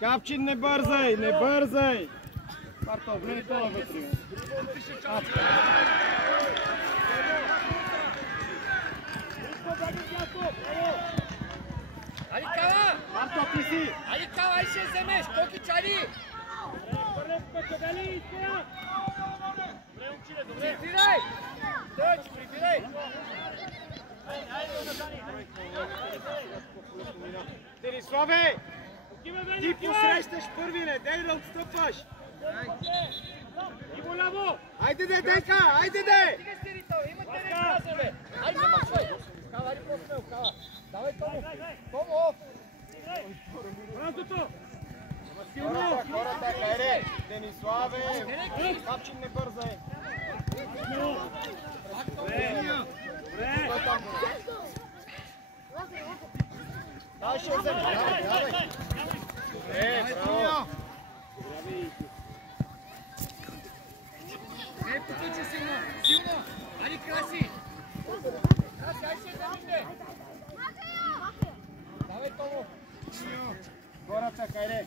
Капчин, не бързай, не бързай! Марто, влезе това вътре. Али Кала! Марто, ти си! Али Кала, ай ще вземеш! Коки чали! Прибирай! Дойче, прибирай! Дениславе! Ти посрещаш първи, не дай да отстъпваш! Иво ляво! Айде де, Дека! Айде де! Стига стирител, имате ли раза, бе? Айде, мачвай! Кала, ли по-смел, Кала? Давай, Тому! Тому! Бразото! Хората, хайде! Дениславе! Капчин, не бързай! Дай ще вземе! Давай! Браво! Не, потъча силно! Силно! Али, Краси! Краси, ай ще вземете! Давай, Тому! Хората, хайде!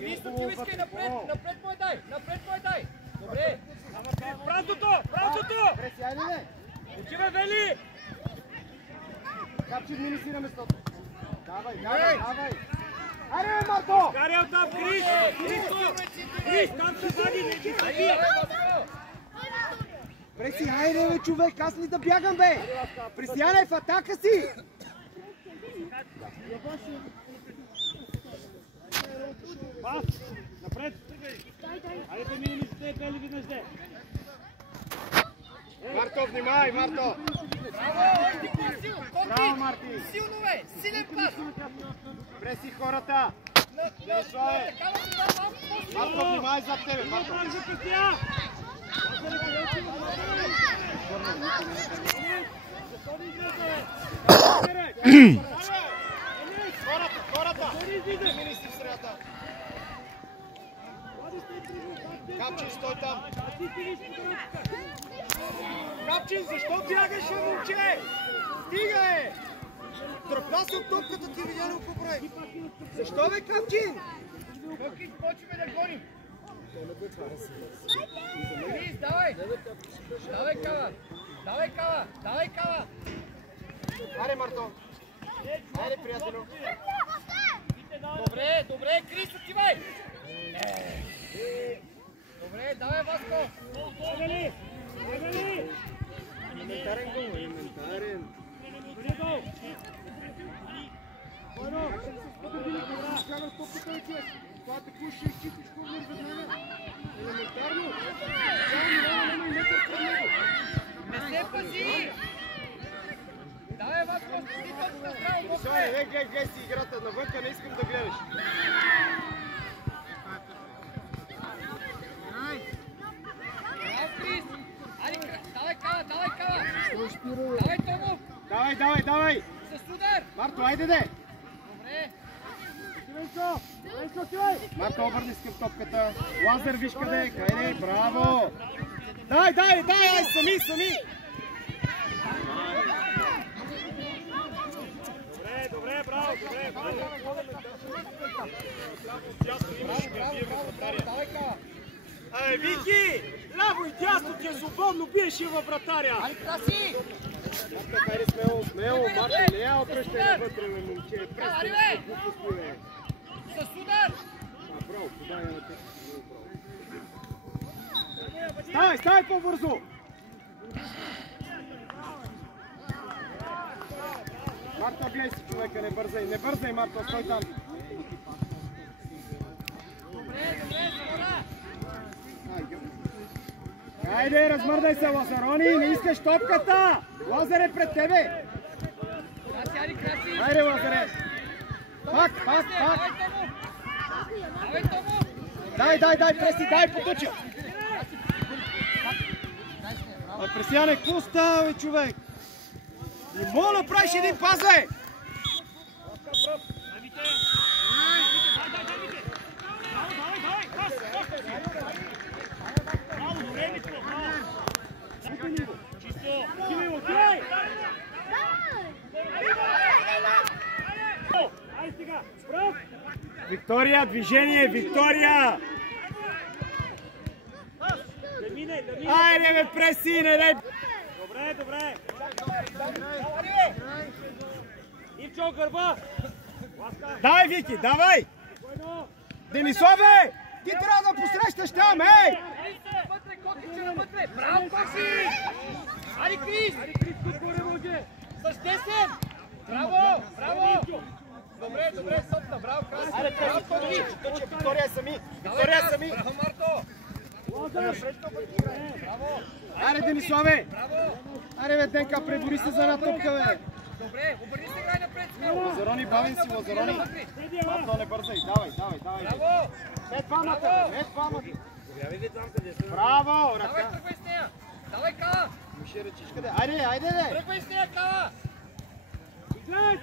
Христо, ти искай напред! Напред мой дай! Напред мой дай! Добре! Бразото! Бразото! Преси, айде не! Отива, Вели! Капчин, минисира местото! Давай, давай, давай! Айде, Марто! Карял там, Крис! Крис, там се вади, не ги съби! Преси, айде, бе, човек, аз ли да бягам, бе! Пресияне, в атака си! Пас! Напред! Айде, бе, мини ми сте, Бели, веднъж де! Марто, внимай, Марто! Браво, Марти! Силно, бе! Силен пас! Преси хората! Марто, внимай зад тебе! Марто! Хората! Министри в средата! Капчин, стой там! Капчин, защо бягаш, момче? Стига е! Тръпна се от топката ти, видя ли окобрай? Защо бе, Капчин? Коки, почваме да гоним! Крис, давай! Давай, Кала! Давай, Кала! Давай, Кала! Аре, Марто! Айде, приятелю! Добре, добре, Крис, отивай! Добре, давай, Васко! Евели! Евели! Елементарен гол, елементарен! Bueno, не се пази! Давай, Васко, ти точно здраво! Гледай си играта навънка, не искам да гледаш. Браво, Крис! Давай, Кала, давай, Кала! Давай, Тому! Давай! С удар! Марто, айде де! Добре! Марто, обърни с към топката. Лазер, виж къде е. Хайде, браво! Дай, сами! Добре, браво, добре. Давай, Кала! Вики! Ляво и дясно ти е свободно, биеше във вратаря! Али, Краси! Марто, хайде смело, Марто, не я обръщай навътре, момче. Ари, бе! С удар! Браво, подай на теб. Ставай по-бързо! Марто, гледай си човека, не бързай, Марто, стой там. Добре, скора! Хайде, размърдай се, Лазарони, не искаш топката! Лазар е пред тебе! Краси! Хайде, Лазаре! Пак! Давай, Тому! Дай, Преси, дай, потуча! Пресияне, какво става, бе, човек? Не мога да правиш един пас, бе! Айде сега! Справо! Виктория, движение, Виктория! Айде бе, преси, не дай! Добре, добре! Ивчо, гърба! Давай, Вики, давай! Денисове! Ти трябва да посрещаш там, ей! Вътре, Котиче, навътре! Браво, Коси! Ари, Крис! С 10! Браво, браво! Добре, добре, сопна, браво, Краси! Браво, Котич! Виктория сами! Виктория сами! Браво, Марто! Браво! Аре, Денисове! Аре, бе, Денка, пребори се за една топка, бе! Добре, обърни се, играй напред, смело! Лазарони, бавен си, Лазарони! Марто, не бързай, давай, давай, давай! Браво! Не двамата, не двамата! Браво, Давай, ръка! тръгвай с нея! Давай, Кала! Миши ръчичка, де! Айде, айде, де! Тръгвай с нея, Кала!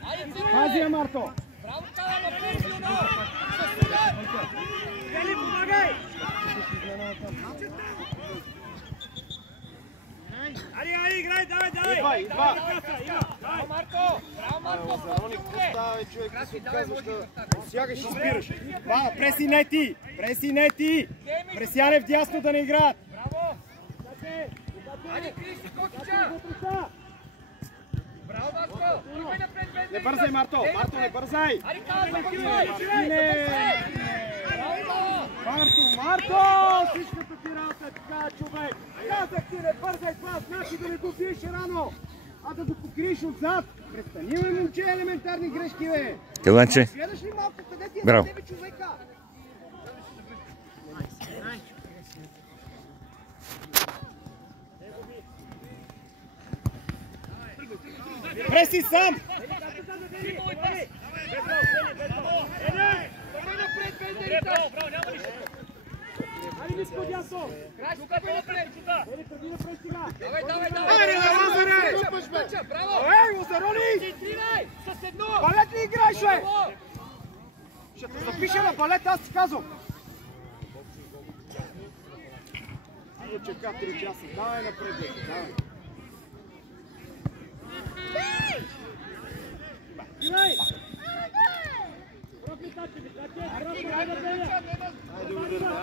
Айде, Пази я, Марто! браво, Кала, напред, силно! С удар! Гели, помагай! Айде, айде, играй, давай, давай! Идва! Браво, Марко! Браво, Марко! Лазарони, какво става, бе, човек? Краси, Ти давай, казваш води да вратата. сягаш и спираш. Преси не ти! Преси не ти! Пресяне в дясно да не играят! Браво! Айде, Криси, Котича! Браво, Марко! Тръгвай напред, без Не бързай, Марто! Марто, не бързай! Айде, Кала, забързвай! Мартине! Браво, Кала! Марто! Всичката ти работа така, човек! Казах ти, не бързай това, значи да не го биеш рано, а да го покриеш отзад! Престани, ме, момче, елементарни грешки, бе! Каланче. Гледаш ли малко къде ти е Браво. за тебе човека? Преси сам! Ей, Лазарони! С едно! Балет ли играеш, бе? Браво! Ще те запиша на балет, аз ти казвам. Айде, чека 3 часа. Давай напред, бе. Давай.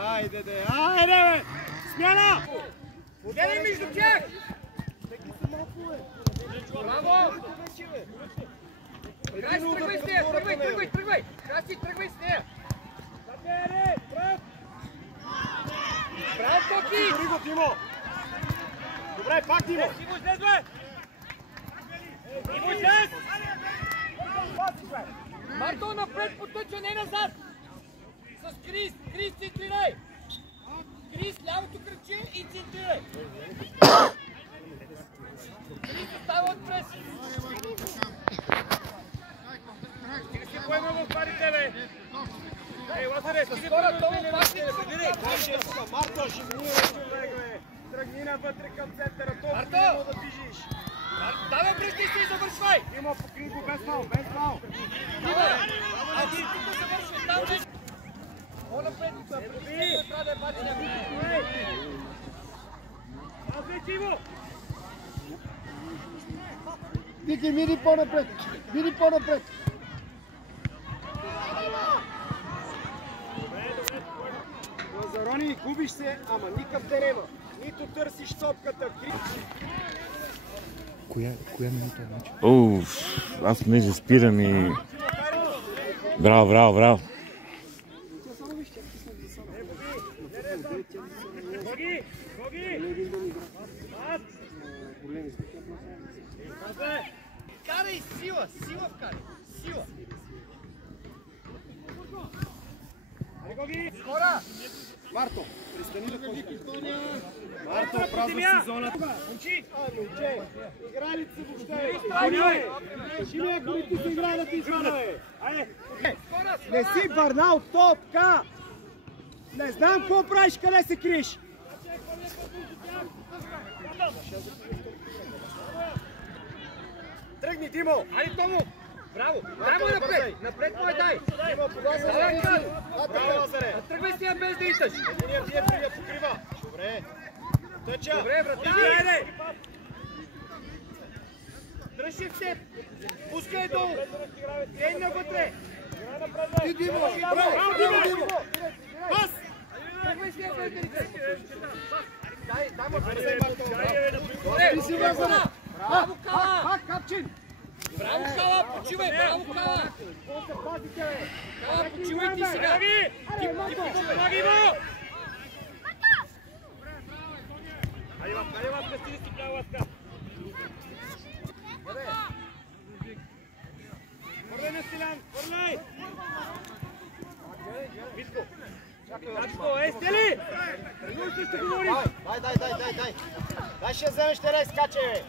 Айде, де, айде, бе! Смяна! Гледай между тях! Браво! Краси, тръгвай с нея! Тръгвай! Краси, тръгвай с нея! Браво, Коки! Дори го, Тимо! Добре, пак Тимо! Тимо, излез, бе! Тимо, излез! Марто, напред потъча, не назад! С Крис! Крис, центрирай! Крис, лявото кръче и центрирай! Крис, остава отпред! Ти си поема в парите, бе! Ей, Лазаре, С хора, това пак не се Марто, ще мине, човек, бе! Тръгни навътре към центъра, толкова не мога да движиш! Давай, бръсни се и завършвай! Има покри го без фал, без фал! А ти тук завършвай, там вече! О, напред, преди трябва да е бати някой! Вики, мини по-напред! Мини по-напред! Лазарони, губиш се, ама никакъв те нема. Нито търсиш топката, Коя минута е вече? Уф, аз понеже спирам и... Браво, браво, браво. Карай сила, сила вкарай, сила! Скора! Марто, пристани да почнеш. Марто, празва си зоната. Момчи! Момче, играй ли си въобще? Кажи ми, ако не ти се играе да ти извада, бе! Айде! Не си върнал топка! Не знам какво правиш, къде се криеш! Тръгни, Димо! Айде, Тому! Браво! Дай му напред! Напред му дай! Давай, браво, Лазаре! Тръгвай с нея без да искаш! Единия бие, другия покрива. Добре. Тъча. Добре, брат! Айде! Дръжи в теб! Пускай долу! Ей навътре! Пас! Браво, Кала! Пак, Капчин! Браво, Кала! Почивай! Браво, Кала! Кала, почивай ти сега! Ти почивай! Айде ласка, стиги си право ласка! Върляй на Стилян! Върляй! Витко! Начко, Стели! Тренувайте ще говорим! Дай! Дай ще вземеш терен, скаче!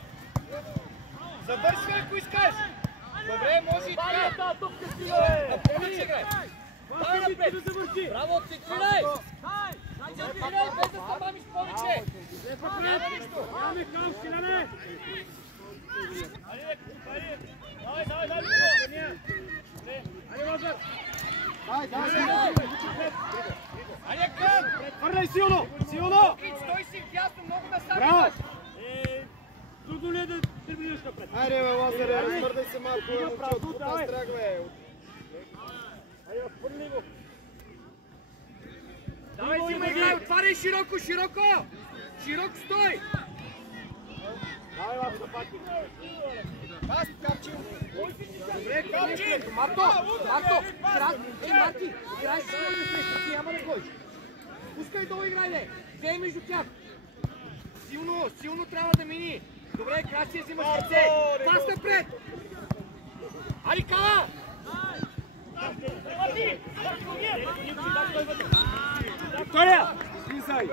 Завършвай, ако искаш! Добре, може и така! Напомни, че играй! Дай напред! Браво, цитвирай! Цитвирай, без да се мамиш повече! Няма нищо! Нямаме хаос, Стиляне! Айде, Лазар! Айде, кън! Върляй силно! Силно! Стой си вясно, много насам Браво! имаш! Трудно ли е да тръгнеш напред? Айде, бе, Лазаре, размърдай се малко, момче, от нас тръгвай. Айде, хвърли го! Давай си ме играй, отваряй широко, широко! Широко стой! Давай, лапка, пати! Пас, Капчин! Добре, Капчин! Марто! Марти! Играй с него срещу, ти няма да ходиш. Пускай долу играй, не! Взей между тях! Силно трябва да мини! Добре, Красия взимаш ръце! Пас напред! Али, Кала! Виктория! Слизай!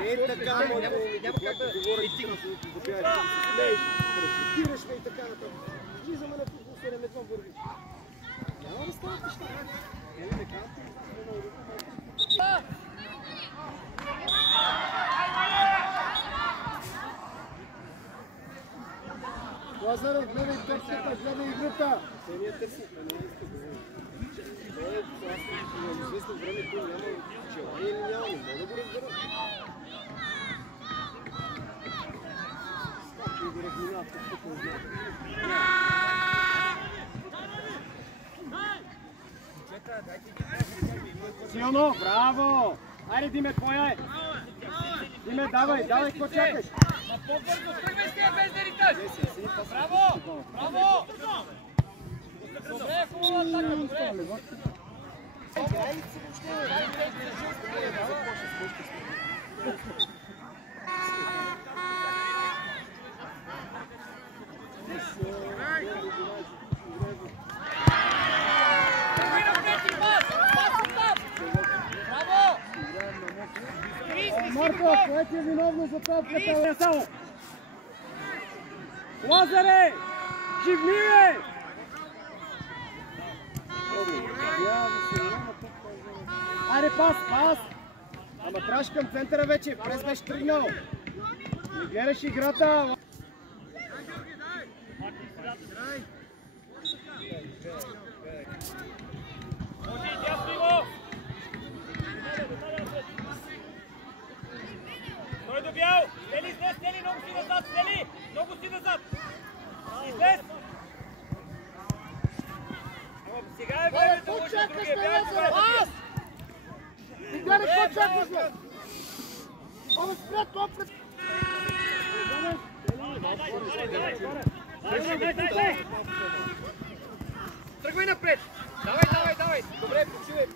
Не е така, няма как да говориш. Спираш ме и така нататък. Влизаме на футбол 7 едно върви. Няма да стават неща. Не казвам. Лазарев, гледай търсата, гледай играта. Те ние търсим, а не искаме. Аз известно време той няма желание или няма, не мога да го разбера. Скачай го разминат, защото не знам. Силно! Браво! Айде, Диме, твоя е! Диме, давай, какво чакаш? На по-бързо, тръгвай с тия без да риташ! Браво! Браво! Добре, хубава атака, добре! Тръгвай напред и пас! Пас оттам! Браво! Марко, кое ти е виновно за топката? Само! Лазаре! Живние! Айде, пас! Ама трябваше към центъра вече, през беше тръгнал. Не гледаш играта. Може и дясно его! Той добял! Стели, много си назад, много си назад! Излез! Сега е времето, може другия бяг! Пас! Гледай, какво чакаш, бе? Оме, спрят, опред! Тръгвай напред! Давай! Добре, почивай!